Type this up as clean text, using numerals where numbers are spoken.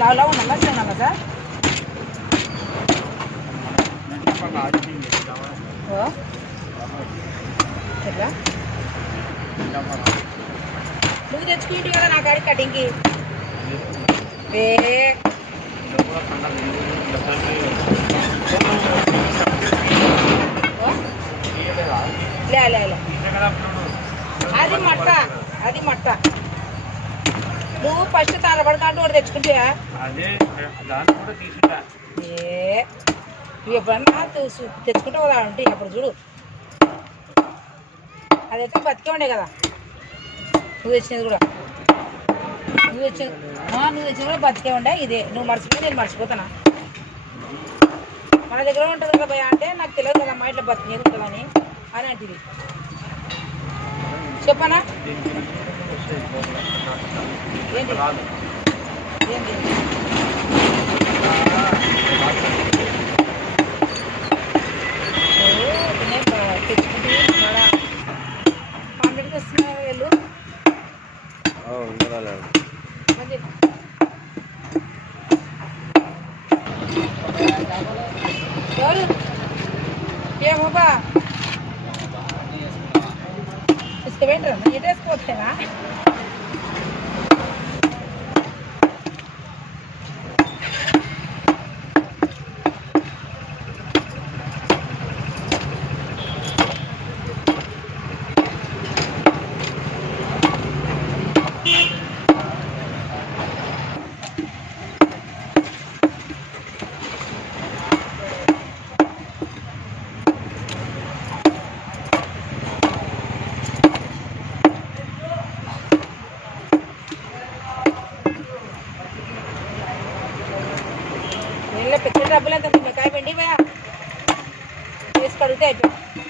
లావులా ఉండాలా చిన్నగా సార్ ఎట్లా నువ్వు తెచ్చుకుంటు కదా నా కాడి కటింగ్కి లే అది మట్ట నువ్వు ఫస్ట్ తలబడతాంటూ కూడా తెచ్చుకుంటా నువ్వు ఎప్పుడన్నా తెచ్చుకుంటావు కదా అంటే అప్పుడు చూడు అదైతే బతికే ఉండే కదా నువ్వు తెచ్చినది కూడా నువ్వు తెచ్చినది కూడా బతికే ఉండే ఇదే నువ్వు మర్చిపోయి నేను మర్చిపోతానా మన దగ్గర ఉంటుంది కదా భయ అంటే నాకు తెలియదు కదమ్మా ఇట్లా బతికేది ఉంటుందని అని అంటిది చెప్పనా ఏంటి ఏంటి తెచ్చుకుంటే కాంప్లీట్గా వస్తున్నా వెళ్ళు ఎవరు ఏమోబా ఇసుకవేంటారా ఎటేసుకోవచ్చేనా పెద్ద డబ్బులు ఎంత నిమ్మకాయ పిండి తీసుకడిగితే అయిపోయింది